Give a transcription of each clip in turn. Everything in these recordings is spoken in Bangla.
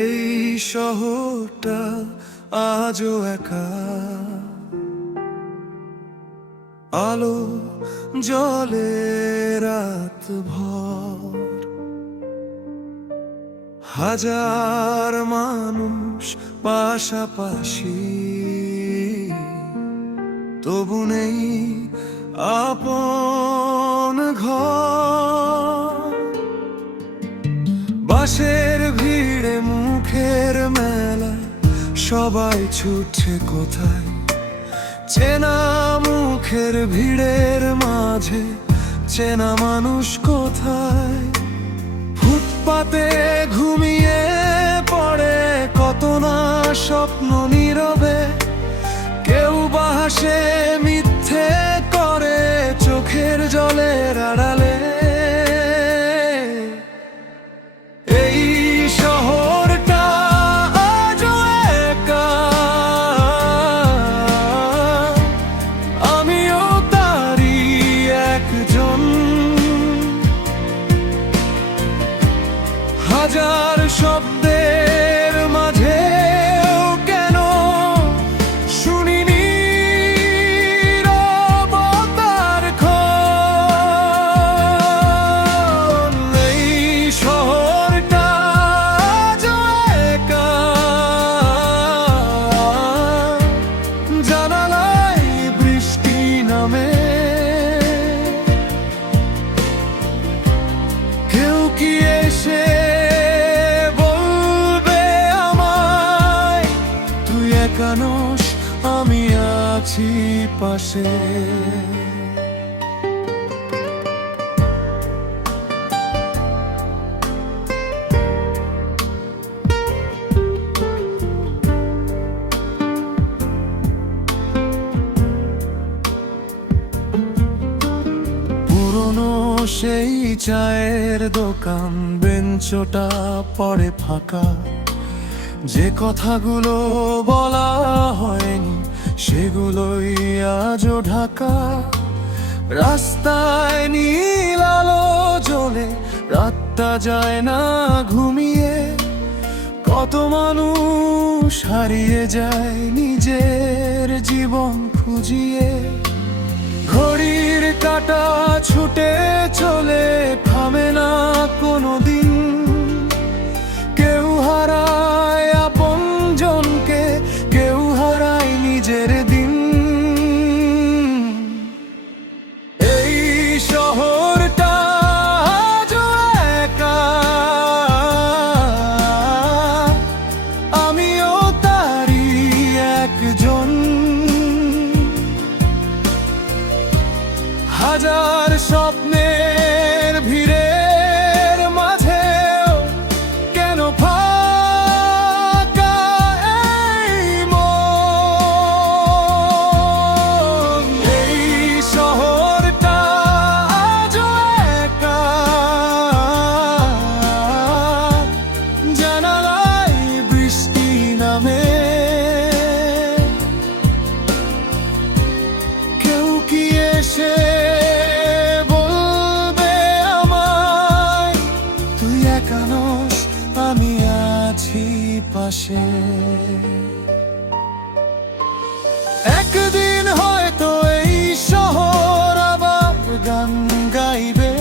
এই শহরটা আজও একা, আলো জলে রাত ভর, হাজার মানুষ পাশাপাশি, তবু নেই আপন ঘর। বাসের ভিড়ে মুখের মেলা, সবাই ছুটছে কোথায়? চেনা মুখের ভিড়ের মাঝে চেনা মানুষ কোথায়? ফুটপাতে ঘুমিয়ে পড়ে কত না স্বপ্ন নীরবে, কেউ বা হাসে মিথ্যে করে চোখের জলের আড়ালে। এই শহরটা আজও একা, আমিও তারই একজন। হাজার শব্দের মাঝেও কেন শুনিনি নীরবতার ক্ষণ। এই শহরটা আজও একা, জানালায় বৃষ্টি নামে, কেউ কি এসে বলবে আমায় তুই একা নস, আমি আছি পাশে। পুরনো সেই চায়ের দোকান, বেঞ্চটা পড়ে ফাঁকা, যে কথাগুলো বলা হয়নি সেগুলোই আজও ঢাকা। রাস্তায় নীল আলো জ্বলে, রাতটা যায় না ঘুমিয়ে, কত মানুষ হারিয়ে যায় নিজের জীবন খুঁজিয়ে। ঘড়ির কাঁটা ছুটে চলে, থামে না কোনো দিন, কেউ হারায় আপনজনকে, কেউ হারায় নিজের দিন। এই শহরটা আজও একা, আমিও তারই একজন। হাজার স্বপ্নের ভিড়ের মাঝেও কেন ফাঁকা এই মন। এই শহরটা আজও একা, জানালায় বৃষ্টি নামে, কেউ কি এসে বলবে আমায় তুই একা নস, আমি আছি পাশে। একদিন হয়তো এই শহর আবার গান গাইবে,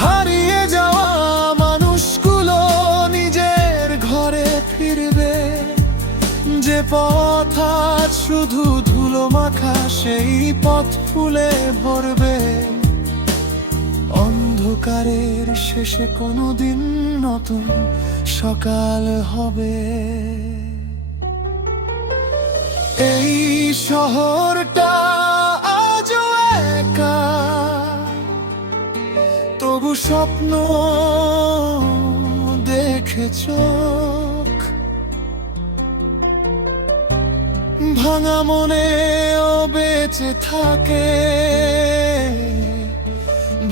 হারিয়ে যাওয়া মানুষগুলো নিজের ঘরে ফিরবে। যে পথ আজ শুধু ধুলো মাখা, সেই পথ ফুলে ভরবে। অন্ধকারের শেষে কোনোদিন নতুন সকাল হবে। এই শহরটা আজও একা, তবু স্বপ্ন দেখেছ, ভাঙা মনেও বেঁচে থাকে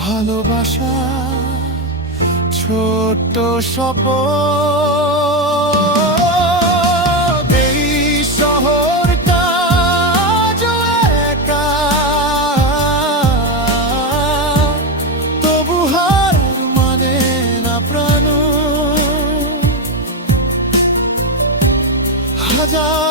ভালোবাসা, ছোট্ট স্বপ্ন। এই যায়